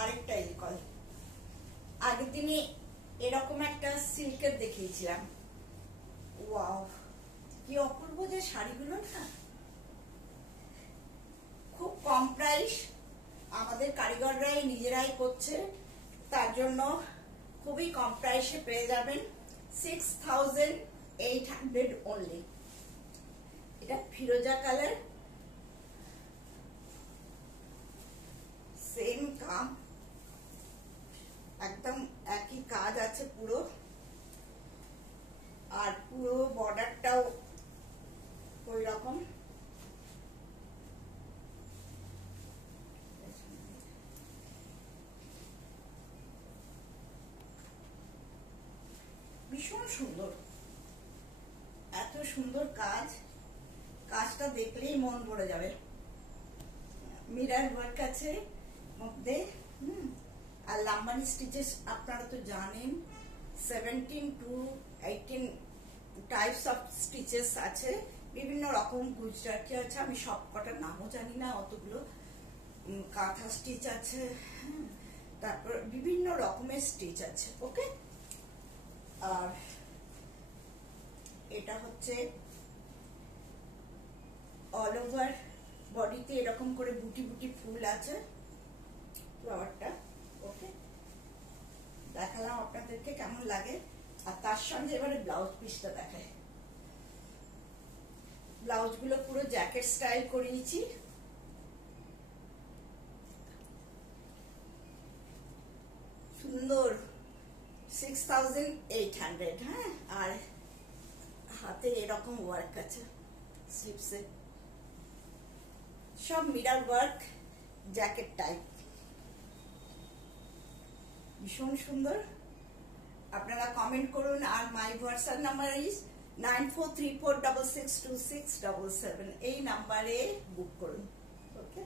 আরেকটা ইলকল। আগের দিনে এরকম একটা সিল্কের দেখিয়েছিলাম। ওয়াও, কি অপূর্ব যে শাড়িগুলো না, খুব কম প্রাইস, আমাদের কারিগররাই নিজেরাই করছে, তার জন্য খুবই কম প্রাইসে পেয়ে যাবেন। 6800 অনলি। এটা ফিরোজা কালার, সেম কাম, একদম একই কাজ আছে পুরো, আর পুরো বর্ডারটাও ওই রকম। ভীষণ সুন্দর, এত সুন্দর কাজ, কাজটা দেখলেই মন ভরে যাবে। মিরার ওয়ার্ক আছে মধ্যে, আর লাম্বানি স্টিচেস আপনারা তো জানেন, 17 to 18 টাইপস অফ স্টিচেস আছে, বিভিন্ন রকম গুজরাটি আছে, আমি সব কটার নামও জানি না, অতগুলো কাঁথা স্টিচ আছে, তারপর বিভিন্ন রকমের স্টিচ আছে। ওকে, আর এটা হচ্ছে অল ওভার বডিতে এরকম করে বুটি বুটি ফুল আছে ফ্লাওয়ারটা। ওকে, দেখালাম আপনাদেরকে কেমন লাগে। আর তার সঙ্গে এবারে ব্লাউজ পিসটা দেখায়। ব্লাউজ গুলো পুরো জ্যাকেট স্টাইল করিয়েছি, সুন্দর, 6800। হ্যাঁ, আর হাতে এরকম ওয়ার্ক আছে স্লিপসে, সব মিরার ওয়ার্ক, জ্যাকেট টাইপ, ভীষণ সুন্দর। আপনারা কমেন্ট করুন। আর মাই হোয়াটসঅ্যাপ নাম্বার ইজ 9434662677, এই নাম্বারে বুক করুন। ওকে।